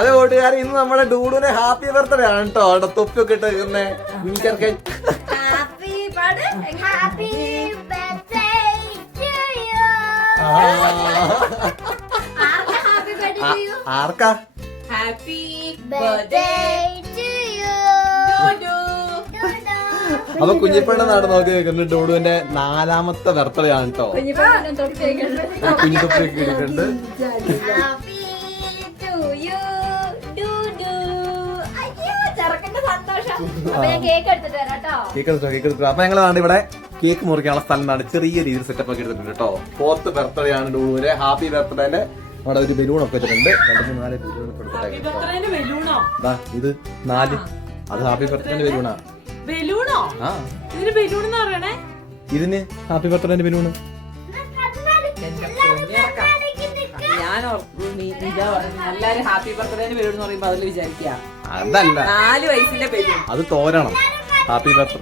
അത് കൂട്ടുകാരെ ഇന്ന് നമ്മുടെ ഡൂഡുവിന്റെ ഹാപ്പി ബർത്ത്ഡേ ആണ് കേട്ടോ. അവിടെ തൊപ്പിയൊക്കെ ഇട്ട് മിനിക്കർക്കെ ആർക്കാ അപ്പൊ കുഞ്ഞിപ്പണ്ണ നാട് നോക്കി വെക്കുന്നുണ്ട്. ഡൂഡുവിന്റെ 4ാമത്തെ ബർത്ത്ഡേ ആണ് കേട്ടോ. കുഞ്ഞിത്തൊപ്പിയൊക്കെ ഇട്ടിട്ടുണ്ട്. അപ്പൊ ഞങ്ങൾ ഇവിടെ കേക്ക് മുറിക്കാനുള്ള സ്ഥലം ചെറിയ രീതിയിൽ സെറ്റപ്പ് ഒക്കെ എടുത്തിട്ടുണ്ട് കേട്ടോ. 4th ബർത്ത്ഡേ ആണ് ഡൂഡുവിന്റെ. ഹാപ്പി ബർത്ത്ഡേന്റെ അവിടെ ഒരു ബലൂൺ ഒക്കെ വെച്ചിട്ടുണ്ട്. 2 3 4 ബലൂൺ ഇത് 4. അത് ഹാപ്പി ബർത്ത്ഡേന്റെ ബലൂണാ. ഇതിന് ഹാപ്പി ബർത്ത്ഡേന്റെ ബലൂണ്. എല്ലാരും ഹാപ്പി ബർത്ത്ഡേന് ബലൂൺ എന്ന് പറയുമ്പോ അതിൽ വിചാരിക്കുക അതല്ല, 4 വയസ്സിന്റെ ബലൂൺ. അത് തോരണം. Happy birthday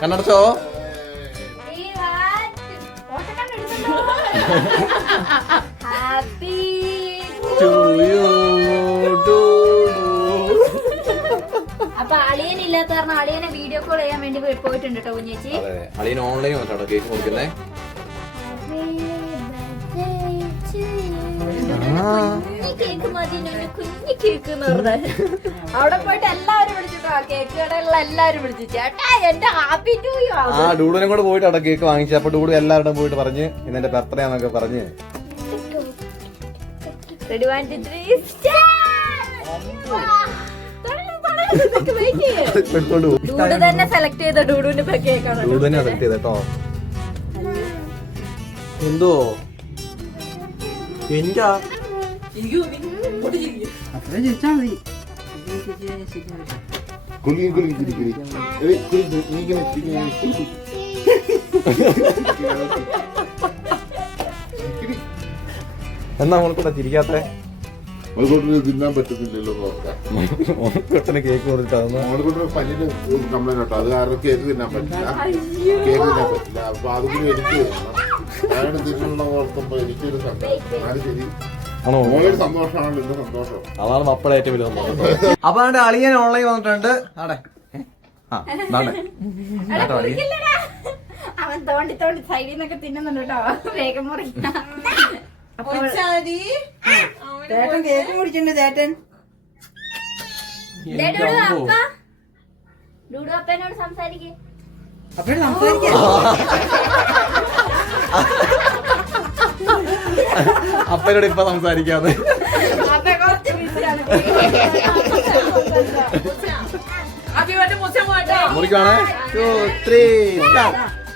കണ്ണടച്ചോ. അപ്പൊ അളിയൻ ഇല്ലാത്ത കാരണം അളിയനെ വീഡിയോ കോൾ ചെയ്യാൻ വേണ്ടി പോയിട്ടുണ്ട് കേട്ടോ കുഞ്ഞേച്ചി. അളിയൻ ഓൺലൈൻ വന്നിട്ടോ കേക്ക് മുറിക്കുന്നേ. കേക്ക് മതി, കുഞ്ഞു കേക്ക് എന്ന് പറഞ്ഞാൽ അവിടെ പോയിട്ട് എല്ലാവരും വിളിച്ചിട്ടോ. കേക്ക് കടയിലുള്ള എല്ലാവരും വിളിച്ചു, ചേട്ടാ എന്റെ ഹാപ്പി ടു യു. ഡൂഡിനെ കൂടെ പോയിട്ട് അവിടെ കേക്ക് വാങ്ങിച്ചു. അപ്പൊ ഡൂഡ് എല്ലാവരുടെ പോയിട്ട് പറഞ്ഞ് ഇന്നെന്റെ ബർത്ത്ഡേ ആണെന്നൊക്കെ പറഞ്ഞ് ഡൂഡ് തന്നെ സെലക്ട് ചെയ്ത ഡൂഡിന്റെ കേക്കാണ്. ഡൂഡ് തന്നെ സെലക്ട് ചെയ്തോ. എന്തോ എന്താ അത്രയും ചോദിച്ചാ മതി. എന്നാ നമ്മൾക്കൂടെ ചിരിക്കാത്ത തിന്നാൻ പറ്റുന്നില്ലല്ലോ. കേക്ക് കൊടുത്തിട്ട് പല്ലിന് കംപ്ലൈന്റ് കേട്ടോ. അത് കാരണം കേക്ക് തിന്നാൻ പറ്റില്ല. കേക്ക് തിന്നാൻ പറ്റില്ല. അപ്പൊ അതുകൂടി എനിക്ക് അയാൾ തിന്നുള്ള ഓർക്കുമ്പോ എനിക്കൊരു ശരി സന്തോഷമാണല്ലോ. എന്റെ സന്തോഷം അതാണ് മപ്പളെ ഏറ്റവും വലിയ സന്തോഷം. അപ്പൊ അവന്റെ അളിയൻ ഓൺലൈൻ വന്നിട്ടുണ്ട്. അവൻ തോണ്ടി തോണ്ടി സൈഡിൽ നിന്നൊക്കെ തിന്നുന്നുണ്ട് കേട്ടോ. വേഗം മുറിക്കാം. ചേട്ടൻ കേക്ക് മുറിച്ചിട്ടുണ്ട്. ചേട്ടൻ ഡൂഡു അപ്പനോട് സംസാരിക്കേ. അപ്പോഴും സംസാരിക്കാം. അപ്പനോട് ഇപ്പൊ സംസാരിക്കാതെ മുറിക്കാണേ. 2 3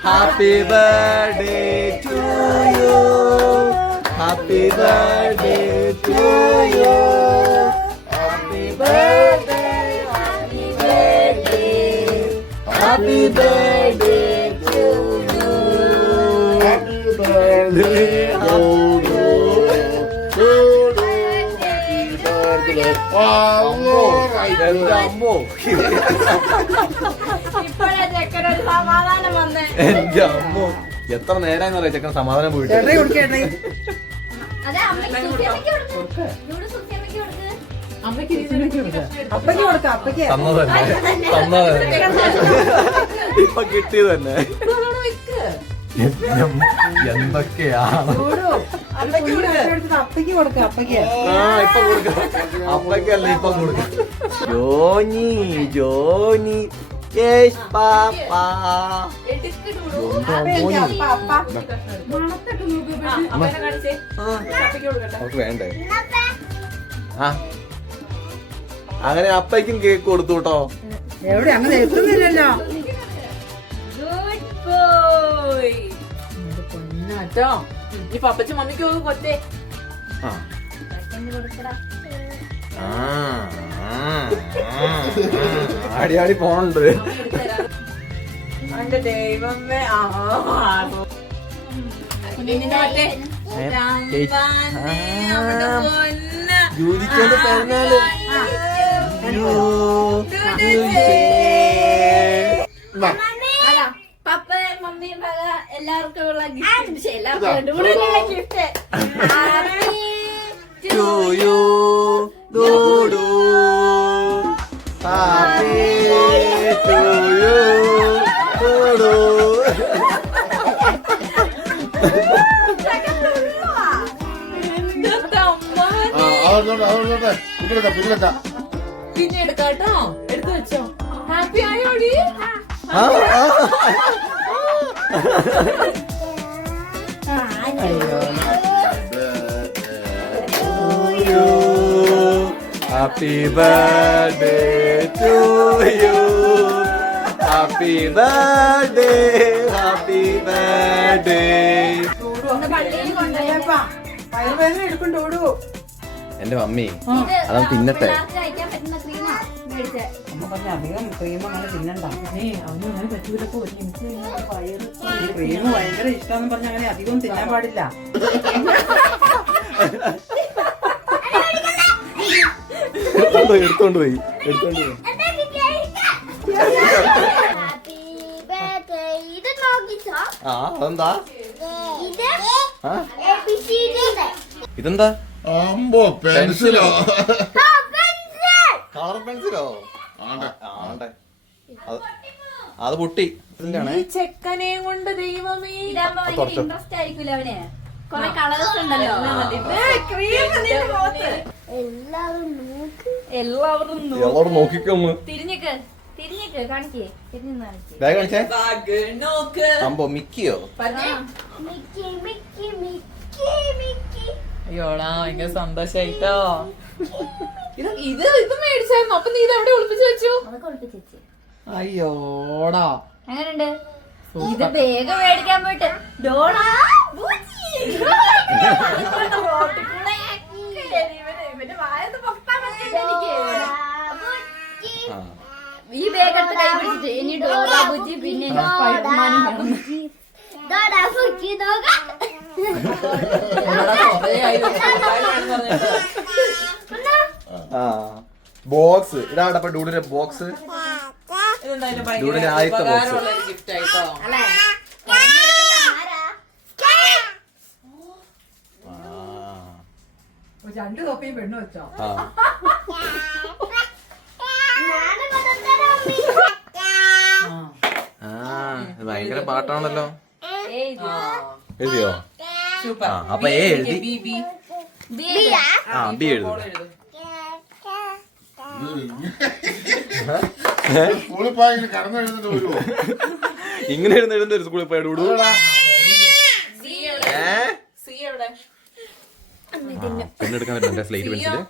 happy birthday to you. Happy birthday to you. Happy birthday, happy birthday, happy birthday to you. Happy birthday to you. സമാധാനം വന്നേ. എന്റെ അമ്മോ, എത്ര നേരം പറയാ ചെക്കൻ സമാധാനം പോയിട്ട്. അതെ തന്നതന്നെ ഇപ്പൊ കിട്ടിയത് തന്നെ. എന്തൊക്കെയാണ് അപ്പയ്ക്ക് കൊടുക്കാം. അപ്പയ്ക്ക് ഇപ്പൊ കൊടുക്കാം. അപ്പയ്ക്കല്ല ഇപ്പൊ കൊടുക്കാം. ജോനി ജോനി അവർക്ക് വേണ്ടേ? അങ്ങനെ അപ്പയ്ക്കും കേക്ക് കൊടുത്തു കേട്ടോ. എവിടെ അങ്ങനെ എത്തുന്നില്ലല്ലോ. പൊന്നാട്ടോ. ഈ പപ്പച്ചും മമ്മിക്ക് കൊത്തേ. ആടി ആടി പോണുണ്ട്. എന്റെ ദൈവമേ. ജൂലിക്കോന്റെ പറഞ്ഞാല് പപ്പ മമ്മിയും എല്ലാവർക്കും ഉള്ള ഗിഫ്റ്റ് എല്ലാവർക്കും gift To you, Dudu. Happy to you, Dudu. പിന്നെ എടുക്കാട്ടോ, എടുത്തു വെച്ചോ. Happy ആയോടി? Happy birthday to you. Happy birthday, happy birthday. വയറുവേദന എടുക്കണ്ടോടൂ. എന്റെ മമ്മി അതാണ് തിന്നട്ടെ. കഴിക്കാൻ പറ്റുന്ന ക്രീമാ മേടിച്ചേ. അമ്മ പറഞ്ഞ അധികം ക്രീം അങ്ങനെ തിന്നണ്ട. അവന് അങ്ങനെ പറ്റൂലപ്പോ. ക്രീം ഭയങ്കര ഇഷ്ടമെന്ന് പറഞ്ഞ അങ്ങനെ അധികം തിന്നാൻ പാടില്ല. എടുത്തോണ്ട് പോയി. അതെന്താ? ഇതെന്താ? അമ്പോ പെൻസിലോ? കളർ പെൻസിലോ? അത് പൊട്ടി. ചെക്കനെയും കൊണ്ട് ദൈവമേ. ഇതാകുമ്പോ ഇൻട്രസ്റ്റ് ആയിരിക്കൂല അവന്. കൊറേ കളേഴ്സ് ഉണ്ടല്ലോ. എല്ലാവരും നോക്കിക്കോ. തിരിഞ്ഞിക്ക് കാണിക്കേ. തിരിഞ്ഞു കാണിക്കേ. ബാഗ് കാണിച്ചേ. നോക്ക്. അമ്പോ മിക്കിയോ? അയ്യോടാ ഭയങ്കര സന്തോഷായിട്ടോ. ഇത് മേടിച്ചായിരുന്നു. അപ്പൊ നീ ഇത് എവിടെ ഒളിപ്പിച്ചു വെച്ചു? അതൊക്കെ ഒളിപ്പിച്ചു. അയ്യോടാ എങ്ങനെയുണ്ട്? ഇത് വേഗം മേടിക്കാൻ പോയിട്ട് ഡോളാ ഈ ബാഗ് എടുത്ത് കൈ പിടിച്ചിട്ട് ഇനി ഡോറ ബുജി പിന്നെ ബോക്സ് ഇതാണ് അപ്പൊ ഡൂഡിന്റെ ബോക്സ്. ഡൂഡിന്റെ ആദ്യത്തെ ബോക്സ്. ഗിഫ്റ്റ് ആയിട്ടോ. രണ്ട് തൊപ്പിയും പെണ്ണു വെച്ചോ. ഭയങ്കര പാട്ടാണല്ലോ. എഴുതിയോ? സൂപ്പർ. അപ്പൊ എ എഴുതി. ബി എഴുതി. സ്കൂളിൽ പോയി കടന്നു എഴുതുന്നത് വരുമോ? ഇങ്ങനെ എഴുതുന്ന ഒരു സ്കൂളിൽ പോയി ഡൂഡു. പെണ്ണെടുക്കാൻ പറ്റുന്നുണ്ട് സ്ലേറ്റ് പെൻസില്.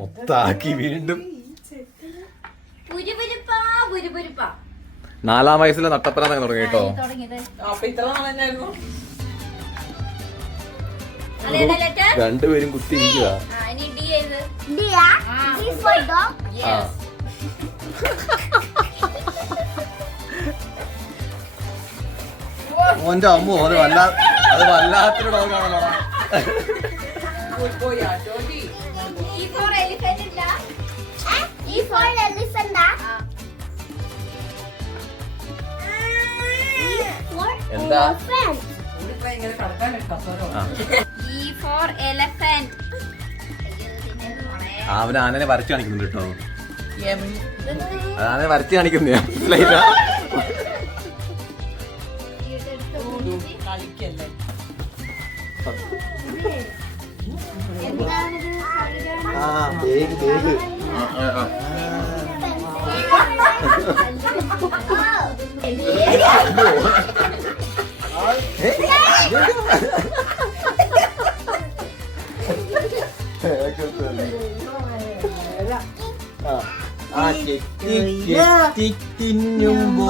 മൊത്താക്കി വീണ്ടും 4-ാം വയസ്സിലെ നട്ടപ്പന തുടങ്ങി കേട്ടോ. അപ്പൊ ഇത്ര നാളെന്നായിരുന്നു? രണ്ടുപേരും കുത്തിയിരിക്കുക. ഓന്റെ അമ്മോ അത് വല്ലാത്തൊരു ഡോഗാണല്ലോ. എന്താ? ഇങ്ങനെ കടക്കാൻ കസോരോ. അവന് ആനനെ വരച്ചു കാണിക്കുന്നുണ്ട് കേട്ടോ. ആനനെ വരച്ചു കാണിക്കുന്ന കളിക്കല്ലേ. തിന്നുമ്പോ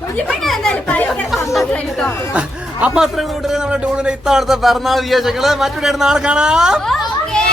കുഞ്ഞിപ്പെണ്ണിന് എന്തായാലും ഭയങ്കര സന്തോഷമായി കേട്ടോ. അപ്പൊ അത്രയും കൂട്ടരെ നമ്മുടെ ടൂണിന്റെ ഇത്തവണത്തെ പിറന്നാൾ വിശേഷങ്ങള് മറ്റൊരു നാളെ കാണാം. ഓക്കേ.